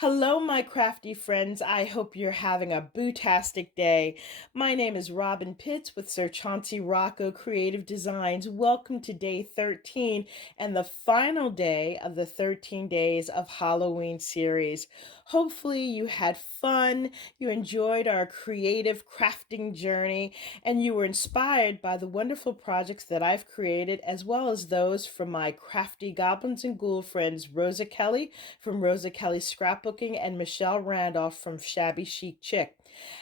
Hello, my crafty friends. I hope you're having a bootastic day. My name is Robyn Pitts with Sir Chauncey Rocco Creative Designs. Welcome to day 13 and the final day of the 13 days of Halloween series. Hopefully you had fun, you enjoyed our creative crafting journey, and you were inspired by the wonderful projects that I've created, as well as those from my crafty goblins and ghoul friends, Rosa Kelly from Rosa Kelly Scrapbooking and Michelle Randolph from Shabby Chic Chick.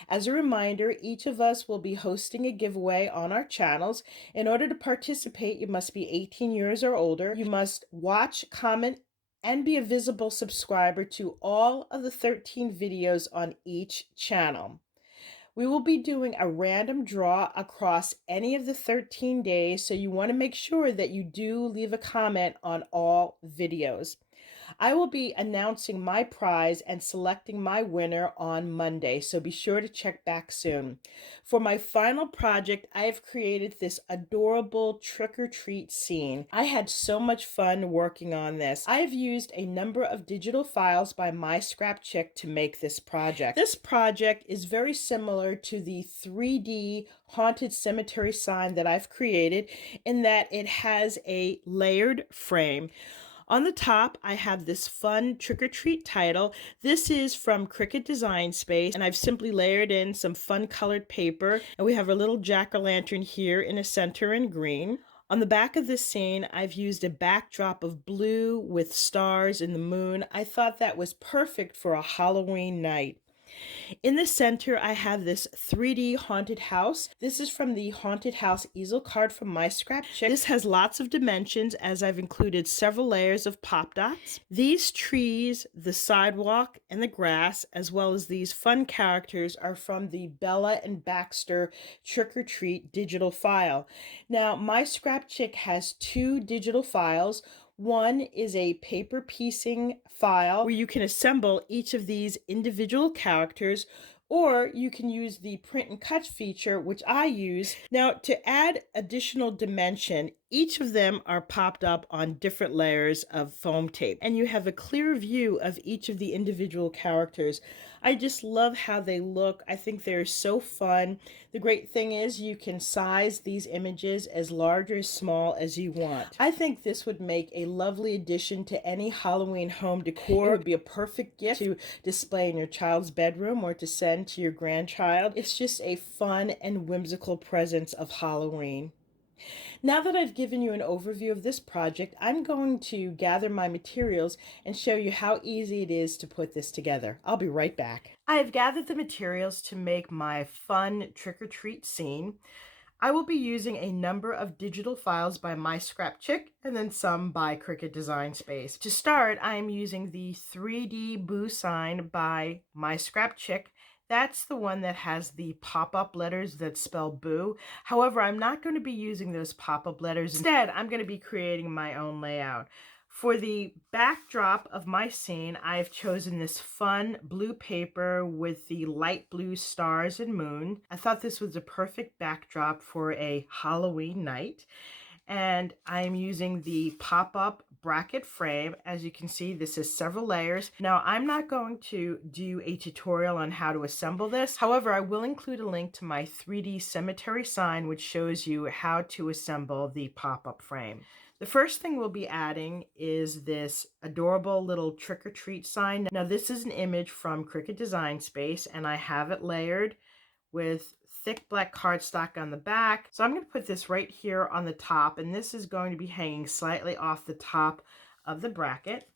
As a reminder, each of us will be hosting a giveaway on our channels. In order to participate, you must be 18 years or older. You must watch, comment, and be a visible subscriber to all of the 13 videos on each channel. We will be doing a random draw across any of the 13 days, so you want to make sure that you do leave a comment on all videos. I will be announcing my prize and selecting my winner on Monday, so be sure to check back soon. For my final project, I have created this adorable trick-or-treat scene. I had so much fun working on this. I have used a number of digital files by MYSCRAPCHICK to make this project. This project is very similar to the 3D haunted cemetery sign that I've created in that it has a layered frame. On the top, I have this fun trick-or-treat title. This is from Cricut Design Space, and I've simply layered in some fun colored paper. And we have a little jack-o'-lantern here in the center in green. On the back of this scene, I've used a backdrop of blue with stars and the moon. I thought that was perfect for a Halloween night. In the center, I have this 3D haunted house. This is from the Haunted House easel card from MYSCRAPCHICK. This has lots of dimensions as I've included several layers of pop dots. These trees, the sidewalk, and the grass, as well as these fun characters, are from the Bella and Baxter Trick or Treat digital file. Now, MYSCRAPCHICK has two digital files. One is a paper piecing file where you can assemble each of these individual characters, or you can use the print and cut feature, which I use. Now, to add additional dimension, each of them are popped up on different layers of foam tape, and you have a clear view of each of the individual characters. I just love how they look. I think they're so fun. The great thing is you can size these images as large or as small as you want. I think this would make a lovely addition to any Halloween home decor. It would be a perfect gift to display in your child's bedroom or to send to your grandchild. It's just a fun and whimsical presence of Halloween. Now that I've given you an overview of this project, I'm going to gather my materials and show you how easy it is to put this together. I'll be right back. I have gathered the materials to make my fun trick-or-treat scene. I will be using a number of digital files by MYSCRAPCHICK and then some by Cricut Design Space. To start, I am using the 3D Boo sign by MYSCRAPCHICK. That's the one that has the pop-up letters that spell boo. However, I'm not going to be using those pop-up letters. Instead, I'm going to be creating my own layout. For the backdrop of my scene, I've chosen this fun blue paper with the light blue stars and moon. I thought this was a perfect backdrop for a Halloween night. And I'm using the pop-up bracket frame. As you can see, this is several layers. Now, I'm not going to do a tutorial on how to assemble this. However, I will include a link to my 3D cemetery sign, which shows you how to assemble the pop-up frame. The first thing we'll be adding is this adorable little trick-or-treat sign. Now, this is an image from Cricut Design Space, and I have it layered with thick black cardstock on the back. So I'm going to put this right here on the top, and this is going to be hanging slightly off the top of the bracket.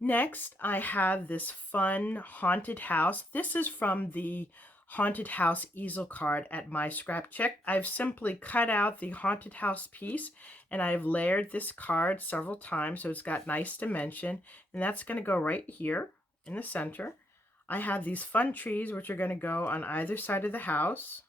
Next, I have this fun haunted house. This is from the Haunted House easel card at MYSCRAPCHICK. I've simply cut out the haunted house piece and I've layered this card several times so it's got nice dimension, and that's going to go right here in the center. I have these fun trees which are going to go on either side of the house,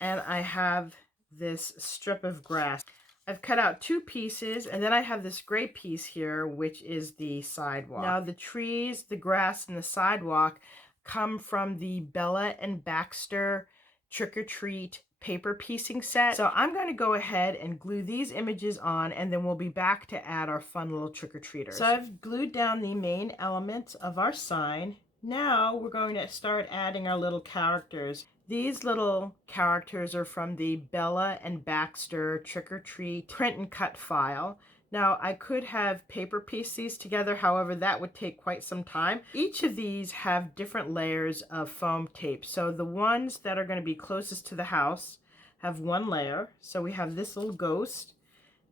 and I have this strip of grass. I've cut out two pieces, and then I have this gray piece here, which is the sidewalk. Now, the trees, the grass, and the sidewalk come from the Bella and Baxter Trick or Treat paper piecing set. So I'm going to go ahead and glue these images on, and then we'll be back to add our fun little trick-or-treaters. So I've glued down the main elements of our sign. Now we're going to start adding our little characters. These little characters are from the Bella and Baxter Trick or Treat print and cut file. Now I could have paper piece these together, however that would take quite some time. Each of these have different layers of foam tape. So the ones that are going to be closest to the house have one layer. So we have this little ghost,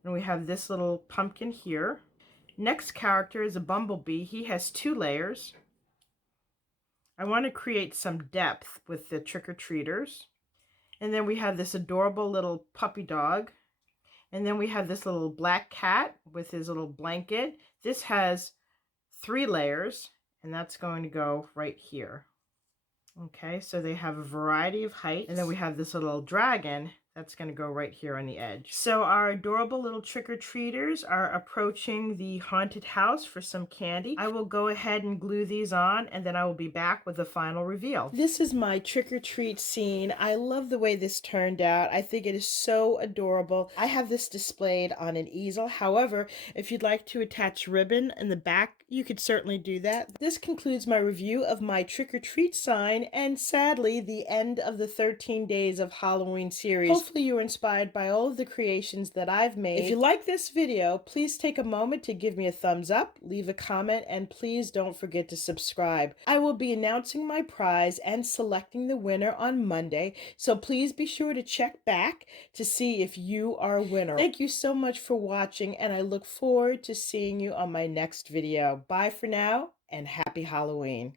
and we have this little pumpkin here. Next character is a bumblebee. He has 2 layers. I want to create some depth with the trick-or-treaters. And then we have this adorable little puppy dog. And then we have this little black cat with his little blanket. This has 3 layers, and that's going to go right here. Okay, so they have a variety of heights. And then we have this little dragon that's going to go right here on the edge. So our adorable little trick-or-treaters are approaching the haunted house for some candy. I will go ahead and glue these on, and then I will be back with the final reveal. This is my trick-or-treat scene. I love the way this turned out. I think it is so adorable. I have this displayed on an easel. However, if you'd like to attach ribbon in the back, you could certainly do that. This concludes my review of my trick-or-treat sign, and sadly, the end of the 13 Days of Halloween series. Hopefully you were inspired by all of the creations that I've made. If you like this video, please take a moment to give me a thumbs up, leave a comment, and please don't forget to subscribe. I will be announcing my prize and selecting the winner on Monday, so please be sure to check back to see if you are a winner. Thank you so much for watching, and I look forward to seeing you on my next video. Bye for now, and happy Halloween.